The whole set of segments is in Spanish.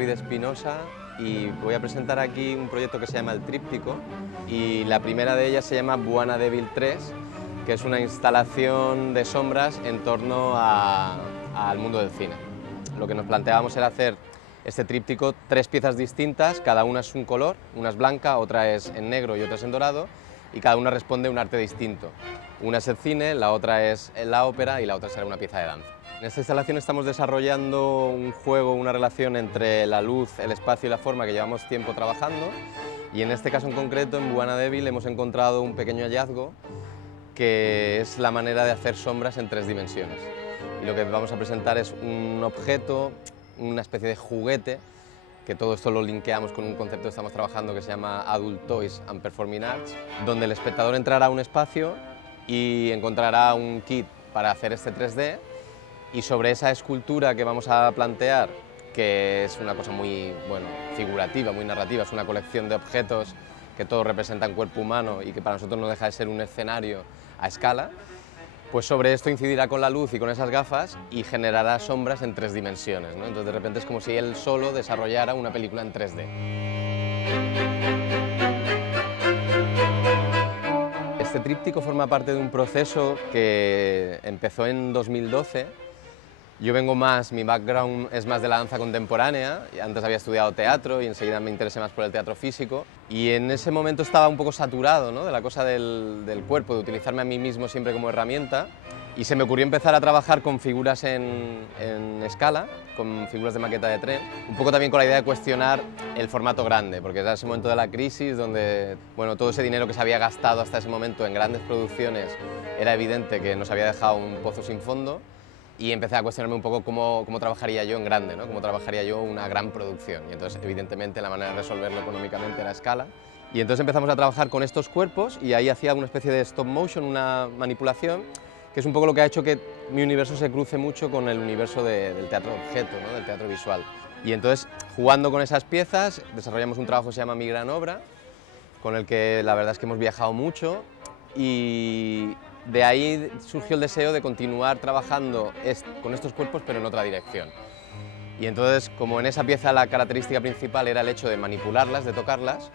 David Espinosa y voy a presentar aquí un proyecto que se llama El Tríptico, y la primera de ellas se llama Buana Devil 3, que es una instalación de sombras en torno al mundo del cine. Lo que nos planteábamos era hacer este tríptico, 3 piezas distintas, cada una es un color, una es blanca, otra es en negro y otra es en dorado, y cada una responde a un arte distinto. Una es el cine, la otra es la ópera y la otra será una pieza de danza. En esta instalación estamos desarrollando un juego, una relación entre la luz, el espacio y la forma que llevamos tiempo trabajando, y en este caso en concreto, en Buana Devil, hemos encontrado un pequeño hallazgo que es la manera de hacer sombras en 3 dimensiones. Y lo que vamos a presentar es un objeto, una especie de juguete, que todo esto lo linkeamos con un concepto que estamos trabajando que se llama Adult Toys and Performing Arts, donde el espectador entrará a un espacio y encontrará un kit para hacer este 3D, y sobre esa escultura que vamos a plantear, que es una cosa muy figurativa, muy narrativa, es una colección de objetos que todos representan cuerpo humano y que para nosotros no deja de ser un escenario a escala, pues sobre esto incidirá con la luz y con esas gafas y generará sombras en 3 dimensiones, ¿no? Entonces de repente es como si él solo desarrollara una película en 3D. Este tríptico forma parte de un proceso que empezó en 2012. Yo vengo más, mi background es más de la danza contemporánea, antes había estudiado teatro y enseguida me interesé más por el teatro físico, y en ese momento estaba un poco saturado, ¿no?, de la cosa del cuerpo, de utilizarme a mí mismo siempre como herramienta, y se me ocurrió empezar a trabajar con figuras en escala, con figuras de maqueta de tren, un poco también con la idea de cuestionar el formato grande, porque era ese momento de la crisis donde todo ese dinero que se había gastado hasta ese momento en grandes producciones era evidente que nos había dejado un pozo sin fondo. Y empecé a cuestionarme un poco cómo trabajaría yo en grande, ¿no?, cómo trabajaría yo una gran producción. Y entonces, evidentemente, la manera de resolverlo económicamente era a escala. Y entonces empezamos a trabajar con estos cuerpos y ahí hacía una especie de stop motion, una manipulación, que es un poco lo que ha hecho que mi universo se cruce mucho con el universo del teatro objeto, ¿no?, del teatro visual. Y entonces, jugando con esas piezas, desarrollamos un trabajo que se llama Mi Gran Obra, con el que la verdad es que hemos viajado mucho, y de ahí surgió el deseo de continuar trabajando con estos cuerpos, pero en otra dirección. Y entonces, como en esa pieza la característica principal era el hecho de manipularlas, de tocarlas,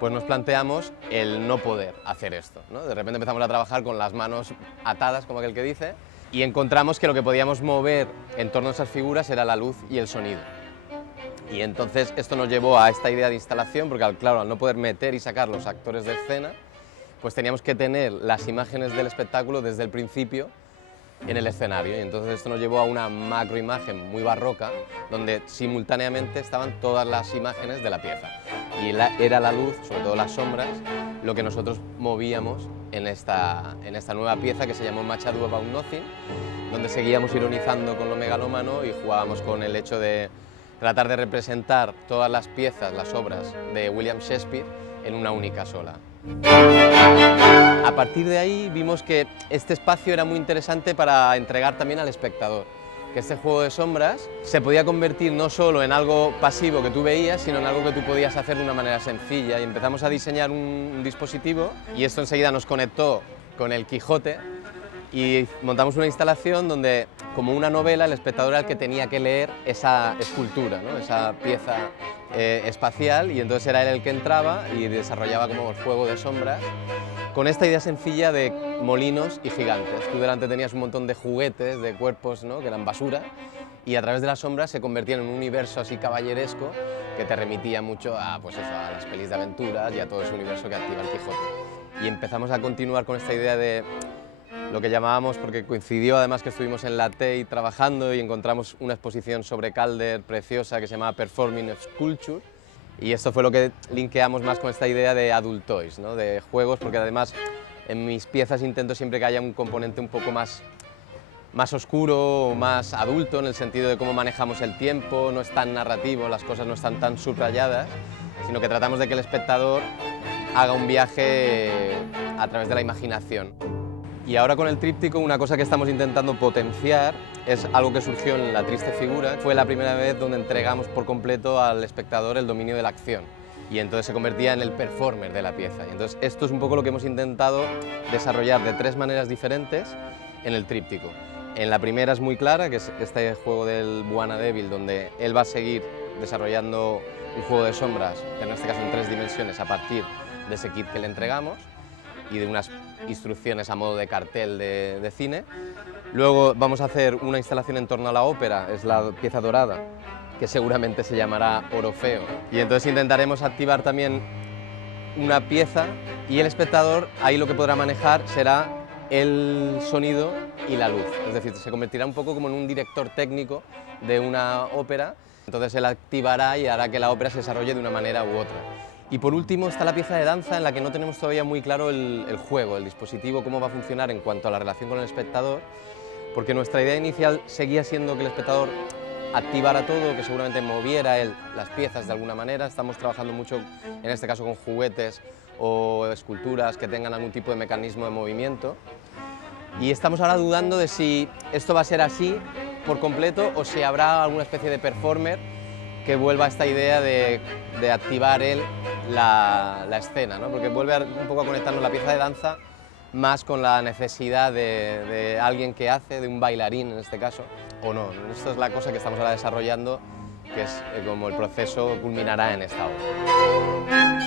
pues nos planteamos el no poder hacer esto, ¿no? De repente empezamos a trabajar con las manos atadas, como aquel que dice, y encontramos que lo que podíamos mover en torno a esas figuras era la luz y el sonido. Y entonces esto nos llevó a esta idea de instalación, porque claro, al no poder meter y sacar los actores de escena, pues teníamos que tener las imágenes del espectáculo desde el principio en el escenario, y entonces esto nos llevó a una macroimagen muy barroca, donde simultáneamente estaban todas las imágenes de la pieza. Y era la luz, sobre todo las sombras, lo que nosotros movíamos en esta nueva pieza que se llamó Much Ado About Nothing, donde seguíamos ironizando con lo megalómano y jugábamos con el hecho de tratar de representar todas las piezas, las obras de William Shakespeare en una única sola. A partir de ahí vimos que este espacio era muy interesante para entregar también al espectador, que este juego de sombras se podía convertir no solo en algo pasivo que tú veías, sino en algo que tú podías hacer de una manera sencilla, y empezamos a diseñar un dispositivo, y esto enseguida nos conectó con el Quijote, y montamos una instalación donde, como una novela, el espectador era el que tenía que leer esa escultura, ¿no?, esa pieza espacial, y entonces era él el que entraba y desarrollaba como el juego de sombras con esta idea sencilla de molinos y gigantes. Tú delante tenías un montón de juguetes, de cuerpos, ¿no?, que eran basura, y a través de las sombras se convertían en un universo así caballeresco que te remitía mucho a las pelis de aventuras y a todo ese universo que activa el Quijote. Y empezamos a continuar con esta idea de lo que llamábamos, porque coincidió además que estuvimos en la TEI trabajando y encontramos una exposición sobre Calder preciosa que se llamaba Performing Sculpture, y esto fue lo que linkeamos más con esta idea de Adult Toys, ¿no?, de juegos, porque además en mis piezas intento siempre que haya un componente un poco más oscuro o más adulto, en el sentido de cómo manejamos el tiempo, no es tan narrativo, las cosas no están tan subrayadas, sino que tratamos de que el espectador haga un viaje a través de la imaginación. Y ahora con el tríptico una cosa que estamos intentando potenciar es algo que surgió en La Triste Figura. Fue la primera vez donde entregamos por completo al espectador el dominio de la acción, y entonces se convertía en el performer de la pieza. Y entonces esto es un poco lo que hemos intentado desarrollar de 3 maneras diferentes en el tríptico. En la primera es muy clara, que es este juego del Buana Devil, donde él va a seguir desarrollando un juego de sombras, en este caso en 3 dimensiones, a partir de ese kit que le entregamos y de unas instrucciones a modo de cartel de cine. Luego vamos a hacer una instalación en torno a la ópera, es la pieza dorada, que seguramente se llamará Orofeo. Y entonces intentaremos activar también una pieza y el espectador ahí lo que podrá manejar será el sonido y la luz. Es decir, se convertirá un poco como en un director técnico de una ópera. Entonces él activará y hará que la ópera se desarrolle de una manera u otra. Y por último está la pieza de danza en la que no tenemos todavía muy claro el juego, el dispositivo, cómo va a funcionar en cuanto a la relación con el espectador, porque nuestra idea inicial seguía siendo que el espectador activara todo, que seguramente moviera las piezas de alguna manera. Estamos trabajando mucho, en este caso, con juguetes o esculturas que tengan algún tipo de mecanismo de movimiento. Y estamos ahora dudando de si esto va a ser así por completo o si habrá alguna especie de performer que vuelva a esta idea de activar él la escena, ¿no? Porque vuelve un poco a conectarnos la pieza de danza más con la necesidad de alguien que hace, de un bailarín en este caso, o no. Esto es la cosa que estamos ahora desarrollando, que es como el proceso culminará en esta obra.